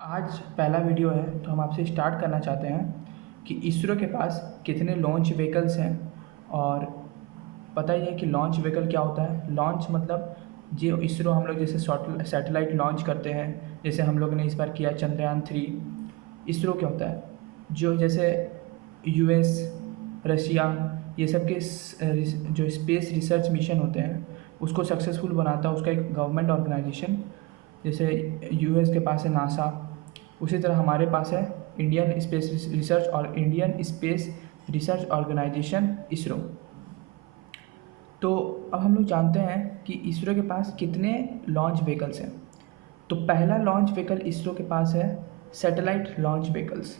आज पहला वीडियो है तो हम आपसे स्टार्ट करना चाहते हैं कि इसरो के पास कितने लॉन्च व्हीकल्स हैं। और पता ही है कि लॉन्च व्हीकल क्या होता है। लॉन्च मतलब जो इसरो हम लोग जैसे सैटेलाइट लॉन्च करते हैं, जैसे हम लोग ने इस बार किया चंद्रयान 3। इसरो क्या होता है, जो जैसे यूएस, रशिया, ये सब के जो स्पेस रिसर्च मिशन होते हैं उसको सक्सेसफुल बनाता है उसका एक गवर्नमेंट ऑर्गेनाइजेशन। जैसे यूएस के पास है नासा, उसी तरह हमारे पास है इंडियन स्पेस रिसर्च और Indian space research organisation ISRO. तो अब हम लोग जानते हैं कि इसरो के पास कितने लॉन्च व्हीकल्स हैं। तो पहला लॉन्च व्हीकल इसरो के पास है satellite launch vehicles.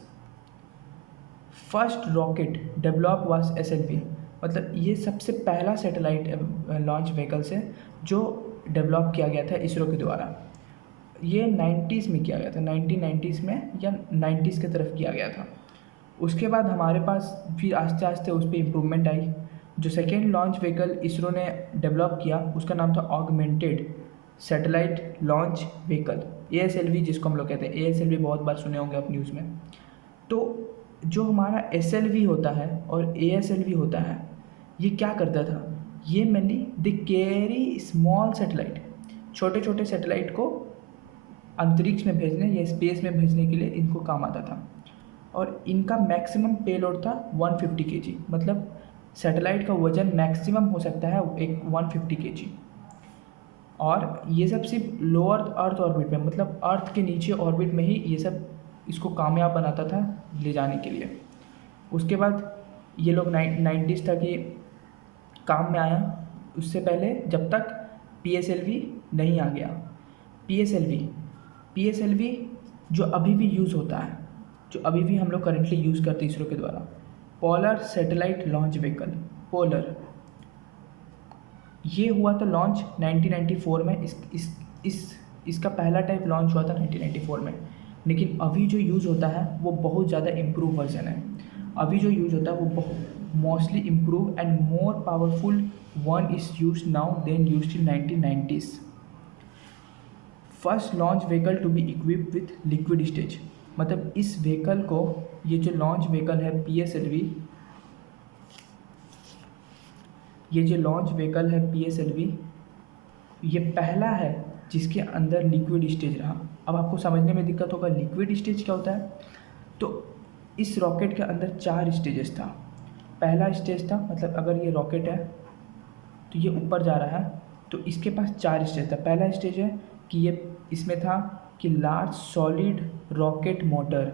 First rocket develop was SLV, मतलब ये सबसे पहला सैटेलाइट लॉन्च व्हीकल्स है जो डेवलप किया गया था इसरो के द्वारा। ये 90s में किया गया था, 1990s में या 90s की तरफ किया गया था। उसके बाद हमारे पास फिर आस्ते आस्ते उस पर इम्प्रूवमेंट आई। जो सेकेंड लॉन्च व्हीकल इसरो ने डेवलप किया उसका नाम था augmented satellite launch vehicle, ASLV जिसको हम लोग कहते हैं। ASLV बहुत बार सुने होंगे आप न्यूज़ में। तो जो हमारा SLV होता है और ASLV होता है, ये क्या करता था, ये mainly they carry small satellite, छोटे छोटे सैटेलाइट को अंतरिक्ष में भेजने या स्पेस में भेजने के लिए इनको काम आता था। और इनका मैक्सिमम पेलोड था 150 kg, मतलब सैटेलाइट का वजन मैक्सिमम हो सकता है एक 150 kg। और ये सब सिर्फ लोअर अर्थ ऑर्बिट में, मतलब अर्थ के नीचे ऑर्बिट में ही ये सब इसको कामयाब बनाता था ले जाने के लिए। उसके बाद ये लोग 90s तक ये काम में आया। उससे पहले जब तक PSLV नहीं आ गया। PSLV जो अभी भी यूज़ होता है, जो अभी भी हम लोग करेंटली यूज़ करते हैं इसरो के द्वारा, polar satellite launch vehicle, polar, ये हुआ था लॉन्च 1994 में। इसका पहला टाइप लॉन्च हुआ था 1994 में। लेकिन अभी जो यूज़ होता है वो बहुत ज़्यादा इम्प्रूव वर्जन है। अभी जो यूज़ होता है वो बहुत mostly improve and more powerful one is use now then use in 1990s। First launch vehicle to be equipped with liquid stage, मतलब इस व्हीकल को, ये जो लॉन्च व्हीकल है PSLV, ये जो लॉन्च व्हीकल है PSLV, ये पहला है जिसके अंदर लिक्विड स्टेज रहा। अब आपको समझने में दिक्कत होगा लिक्विड स्टेज क्या होता है। तो इस रॉकेट के अंदर 4 स्टेजेस था। पहला स्टेज था, मतलब अगर ये रॉकेट है तो ये ऊपर जा रहा है तो इसके पास 4 स्टेज था। पहला स्टेज है कि ये इसमें था कि large solid rocket motor,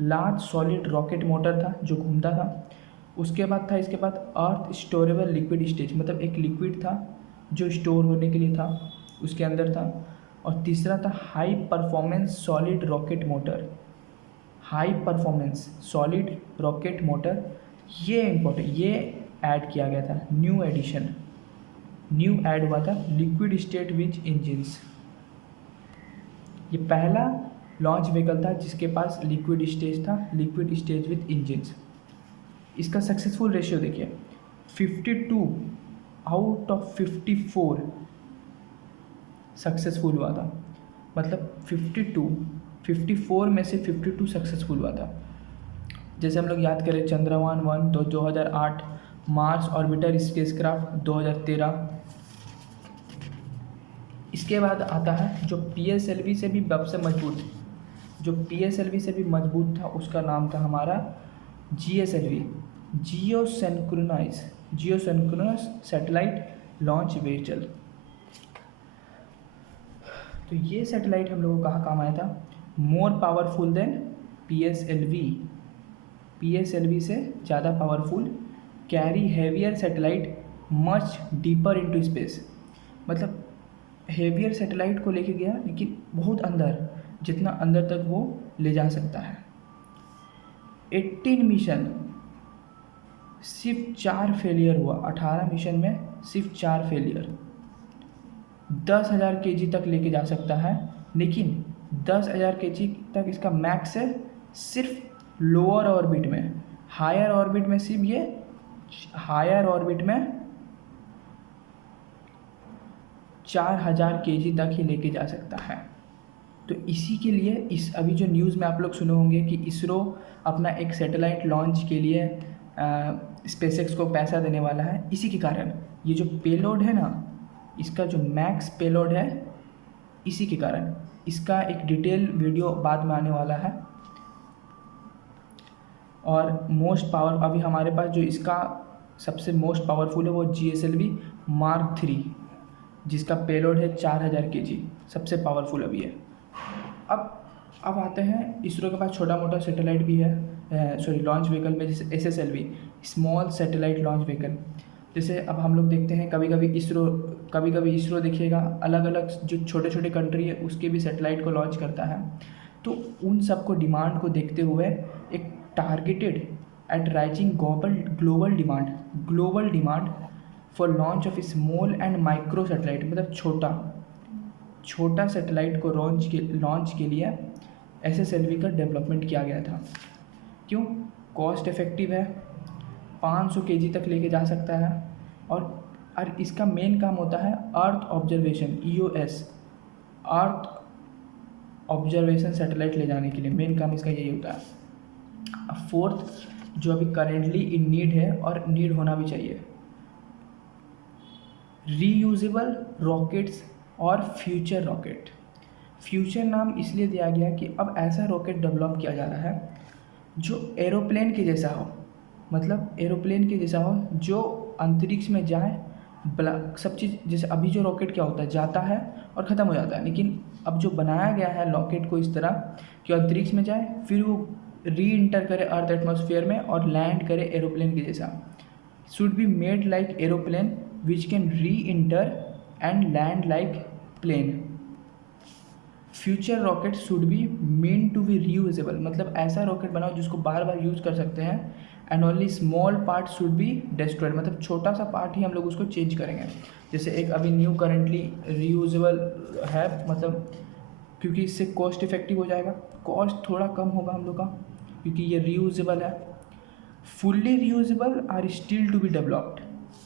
large solid rocket motor था जो घूमता था। उसके बाद था इसके बाद अर्थ स्टोरेबल लिक्विड स्टेज, मतलब एक लिक्विड था जो स्टोर होने के लिए था, उसके अंदर था। और तीसरा था high performance solid rocket motor, high performance solid rocket motor. ये इम्पोर्टेंट, ये ऐड किया गया था, न्यू एडिशन, न्यू ऐड हुआ था लिक्विड स्टेट विच इंजिन्स। ये पहला लॉन्च व्हीकल था जिसके पास लिक्विड स्टेज था, लिक्विड स्टेज विथ इंजिन्स। इसका सक्सेसफुल रेशियो देखिए, 52 आउट ऑफ 54 सक्सेसफुल हुआ था। मतलब 54 में से 52 सक्सेसफुल हुआ था। जैसे हम लोग याद करें चंद्रयान 1 तो 2008, मार्स ऑर्बिटर स्पेसक्राफ्ट 2013। इसके बाद आता है जो PSLV से भी सबसे मजबूत, जो PSLV से भी मजबूत था, उसका नाम था हमारा GSLV, geosynchronous satellite launch vehicle. तो ये सैटेलाइट हम लोगों को कहाँ काम आया था, more powerful than PSLV, PSLV से ज़्यादा powerful, carry heavier satellite much deeper into space, मतलब हेवियर सैटेलाइट को लेके गया लेकिन बहुत अंदर, जितना अंदर तक वो ले जा सकता है। 18 मिशन, सिर्फ 4 फेलियर हुआ। 18 मिशन में सिर्फ 4 फेलियर। 10,000 kg तक लेके जा सकता है, लेकिन 10,000 kg तक इसका मैक्स है सिर्फ लोअर ऑर्बिट में। हायर ऑर्बिट में सिर्फ ये, हायर ऑर्बिट में 4,000 kg तक ही लेके जा सकता है। तो इसी के लिए इस अभी जो न्यूज़ में आप लोग सुने होंगे कि इसरो अपना एक सैटेलाइट लॉन्च के लिए स्पेसएक्स को पैसा देने वाला है, इसी के कारण ये जो पेलोड है ना, इसका जो मैक्स पेलोड है, इसी के कारण इसका एक डिटेल वीडियो बाद में आने वाला है। और मोस्ट पावर अभी हमारे पास जो इसका सबसे मोस्ट पावरफुल है वो GSLV Mark 3, जिसका पेलोड है 4000 kg, सबसे पावरफुल अभी है। अब आते हैं इसरो के पास छोटा मोटा सैटेलाइट भी है, सॉरी लॉन्च व्हीकल में, जैसे SSLV small satellite launch vehicle. जैसे अब हम लोग देखते हैं कभी कभी इसरो देखिएगा अलग अलग जो छोटे छोटे कंट्री है उसके भी सैटेलाइट को लॉन्च करता है। तो उन सबको डिमांड को देखते हुए एक targeted eight rising global demand for launch of small and micro satellite, मतलब छोटा सैटेलाइट को लॉन्च के लिए SSLV का डेवलपमेंट किया गया था। क्यों? कॉस्ट इफ़ेक्टिव है, 500 kg तक लेके जा सकता है, और इसका मेन काम होता है earth observation, EOS earth observation satellite ले जाने के लिए मेन काम इसका यही होता है। अब फोर्थ जो अभी करेंटली इन नीड है और नीड होना भी चाहिए, रीयूजेबल रॉकेट्स और फ्यूचर रॉकेट। फ्यूचर नाम इसलिए दिया गया कि अब ऐसा रॉकेट डेवलप किया जा रहा है जो एरोप्लेन के जैसा हो, मतलब एरोप्लेन के जैसा हो, जो अंतरिक्ष में जाए, सब चीज़। जैसे अभी जो रॉकेट क्या होता है, जाता है और ख़त्म हो जाता है, लेकिन अब जो बनाया गया है रॉकेट को इस तरह कि अंतरिक्ष में जाए, फिर वो री इंटर करे अर्थ एटमॉस्फेयर में और लैंड करे एरोप्लेन के जैसा। Should be made like aeroplane which can re enter and land like plane. Future rocket should be mean to be reusable, मतलब ऐसा रॉकेट बनाओ जिसको बार बार यूज़ कर सकते हैं। And only small part should be destroyed, मतलब छोटा सा पार्ट ही हम लोग उसको चेंज करेंगे। जैसे एक अभी न्यू करेंटली रीयूजेबल है, मतलब क्योंकि इससे कॉस्ट इफेक्टिव हो जाएगा, कॉस्ट थोड़ा कम होगा हम लोग का, क्योंकि ये रीयूजेबल है। Fully reusable are still to be developed,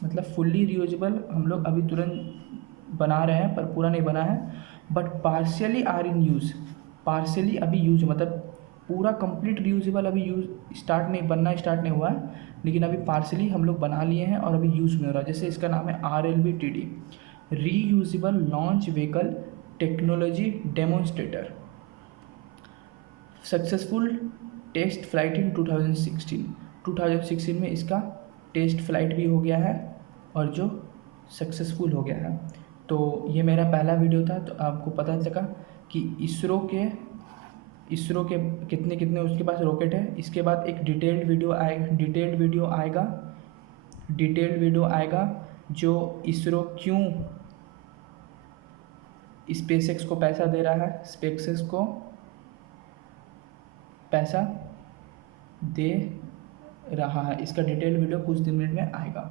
मतलब फुल्ली रीयूजेबल हम लोग अभी तुरंत बना रहे हैं पर पूरा नहीं बना है, but partially are in use, partially अभी यूज, मतलब पूरा कंप्लीट रीयूजेबल अभी बनना स्टार्ट नहीं हुआ है, लेकिन अभी पार्शियली हम लोग बना लिए हैं और अभी यूज़ में हो रहा है। जैसे इसका नाम है RLV-TD, reusable launch vehicle technology demonstrator, successful test flight in 2016 में इसका टेस्ट फ्लाइट भी हो गया है और जो सक्सेसफुल हो गया है। तो ये मेरा पहला वीडियो था, तो आपको पता चला कि इसरो के कितने कितने उसके पास रॉकेट है। इसके बाद एक डिटेल्ड वीडियो आएगा जो इसरो क्यों स्पेसएक्स को पैसा दे रहा है, स्पेसएक्स को पैसा दे रहा है, इसका डिटेल वीडियो कुछ दिन में आएगा।